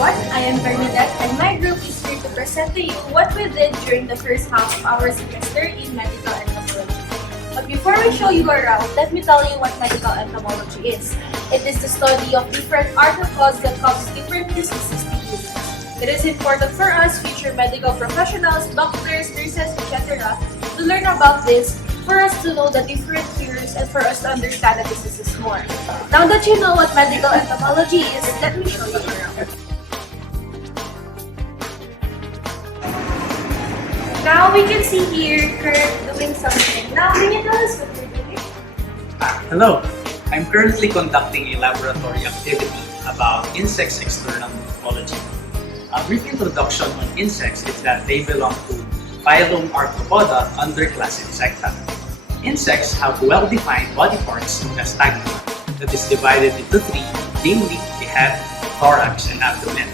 everyone, I am Bernadette and my group is here to present to you what we did during the first half of our semester in medical entomology. But before we show you around, let me tell you what medical entomology is. It is the study of different arthropods that cause different diseases to humans. It is important for us, future medical professionals, doctors, nurses, etc., to learn about this, for us to know the different cures, and for us to understand the diseases more. Now that you know what medical entomology is, let me show you around. Now we can see here Kurt doing something. Now can you tell us what you're doing? Hello, I'm currently conducting a laboratory activity about insects' external morphology. A brief introduction on insects is that they belong to phylum Arthropoda under class Insecta. Insects have well-defined body parts known as stigma that is divided into three, namely the head, thorax, and abdomen.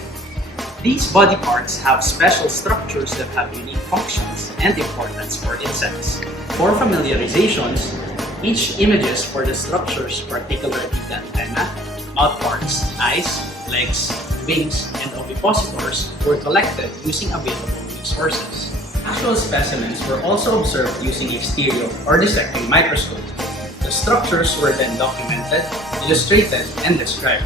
These body parts have special structures that have unique functions and importance for insects. For familiarizations, each images for the structures, particularly the antenna, mouthparts, eyes, legs, wings, and ovipositors, were collected using available resources. Actual specimens were also observed using a stereo or dissecting microscope. The structures were then documented, illustrated, and described.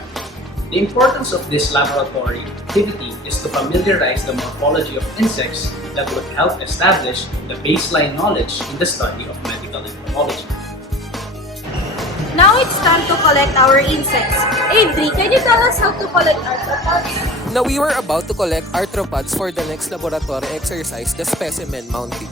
The importance of this laboratory activity is to familiarize the morphology of insects that would help establish the baseline knowledge in the study of medical entomology. Now it's time to collect our insects. Avery, can you tell us how to collect arthropods? Now we were about to collect arthropods for the next laboratory exercise, the specimen mounting.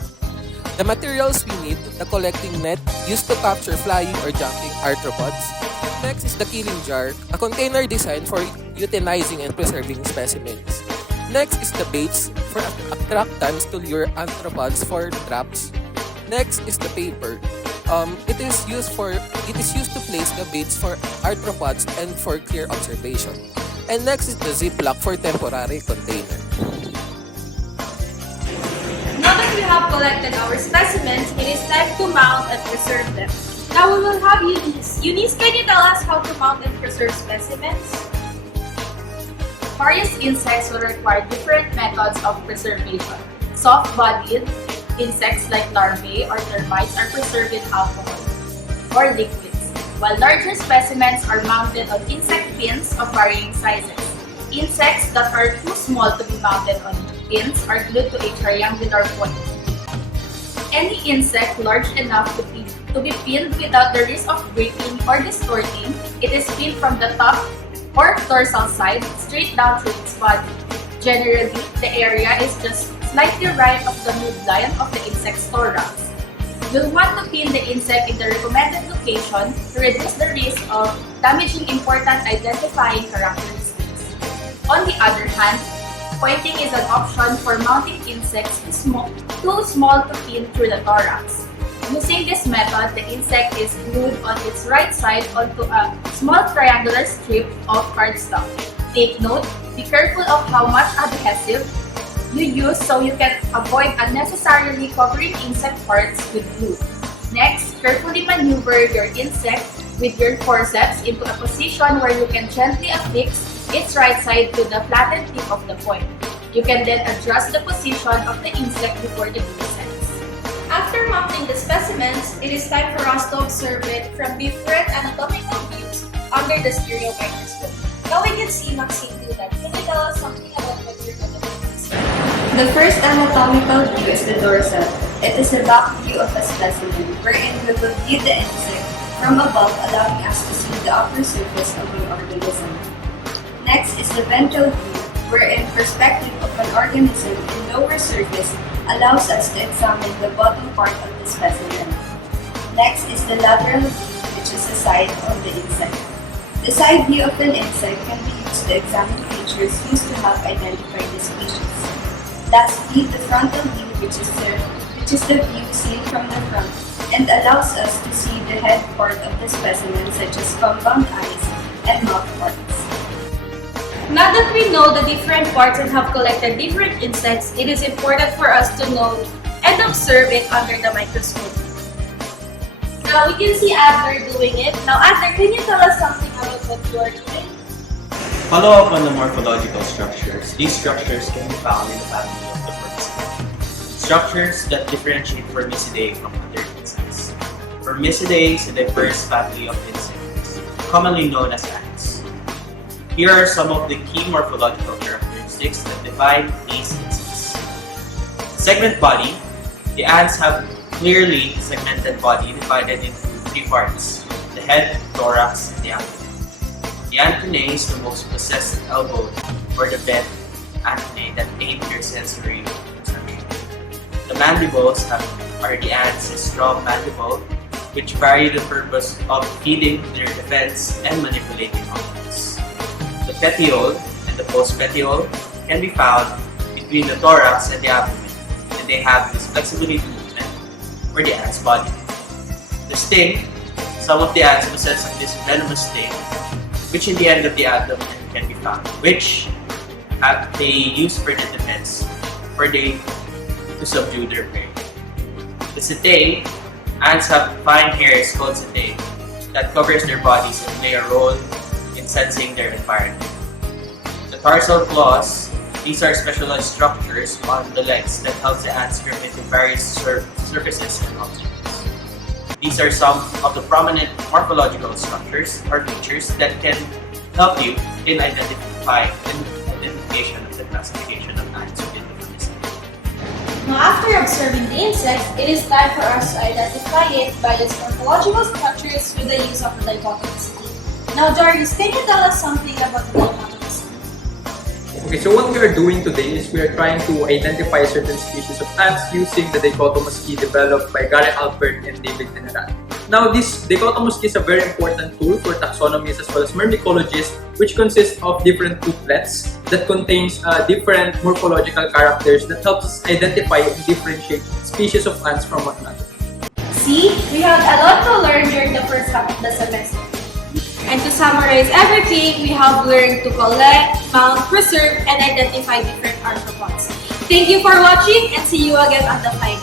The materials we need, the collecting net used to capture flying or jumping arthropods. Next is the killing jar, a container designed for euthanizing and preserving specimens. Next is the baits for attractants to lure arthropods for traps. Next is the paper. It is used to place the baits for arthropods and for clear observation. And next is the ziplock for temporary container. Now that we have collected our specimens, it is time to mount and preserve them. Now we will have Eunice. Eunice, can you tell us how to mount and preserve specimens? Various insects will require different methods of preservation. Soft-bodied insects like larvae or termites are preserved in alcohol or liquids, while larger specimens are mounted on insect pins of varying sizes. Insects that are too small to be mounted on pins are glued to a triangular point. Any insect large enough to be pinned without the risk of breaking or distorting, it is pinned from the top or dorsal side straight down through its body. Generally, the area is just slightly right of the midline of the insect's thorax. You'll want to pin the insect in the recommended location to reduce the risk of damaging important identifying characteristics. On the other hand, pointing is an option for mounting insects too small to pin through the thorax. Using this method, the insect is glued on its right side onto a small triangular strip of cardstock. Take note, be careful of how much adhesive you use so you can avoid unnecessarily covering insect parts with glue. Next, carefully maneuver your insect with your forceps into a position where you can gently affix its right side to the flattened tip of the point. You can then adjust the position of the insect before the glue sets. After mounting the specimens, it is time for us to observe it from different anatomical views under the stereo microscope. Now we can see Maxine do that. Can you tell us something about what you're going to do? The first anatomical view is the dorsal. It is a back view of a specimen, wherein we will view the insect from above, allowing us to see the upper surface of the organism. Next is the ventral view, wherein perspective of an organism in lower surface allows us to examine the bottom part of the specimen. Next is the lateral view, which is the side of the insect. The side view of an insect can be used to examine features used to help identify the species. Lastly, the frontal view, which is the view seen from the front and allows us to see the head part of the specimen, such as compound eyes and mouth parts. Now that we know the different parts and have collected different insects, it is important for us to know and observe it under the microscope. Now we can see Adler doing it. Now Adler, can you tell us something about what you are doing? Follow up on the morphological structures. These structures can be found in the family of the Formicidae. Structures that differentiate Formicidae from other insects. Formicidae is a diverse family of insects, commonly known as ants. Here are some of the key morphological characteristics that define these insects. Segment body. The ants have clearly segmented body divided into three parts: the head, thorax, and the abdomen. The antennae is the most possessed elbow or the bent antennae that aid their sensory perception. The mandibles are the ants' strong mandible, which vary the purpose of feeding their defense and manipulating objects. The petiole and the postpetiole can be found between the thorax and the abdomen, and they have this flexibility movement for the ant's body. The sting. Some of the ants possess this venomous sting, which in the end of the abdomen can be found, which they use for the defense, to subdue their prey. The setae. Ants have fine hairs called setae that covers their bodies and play a role in sensing their environment. The tarsal claws. These are specialized structures on the legs that help the ants grip into various surfaces and objects. These are some of the prominent morphological structures or features that can help you in identification of the classification of ants within the Formicidae. Now, after observing the insect, it is time for us to identify it by its morphological structures with the use of the dichotomous scheme. Now, Darius, can you tell us something about the dichotomous scheme? Okay, so what we are doing today is we are trying to identify certain species of ants using the dichotomous key developed by Gary Albert and David Venerat. Now, this dichotomous key is a very important tool for taxonomies as well as myrmecologists, which consists of different couplets that contains different morphological characters that helps us identify and differentiate species of ants from one another. See, we had a lot to learn during the first half of the semester. And to summarize everything, we have learned to collect, mount, preserve, and identify different arthropods. Thank you for watching and see you again on the final.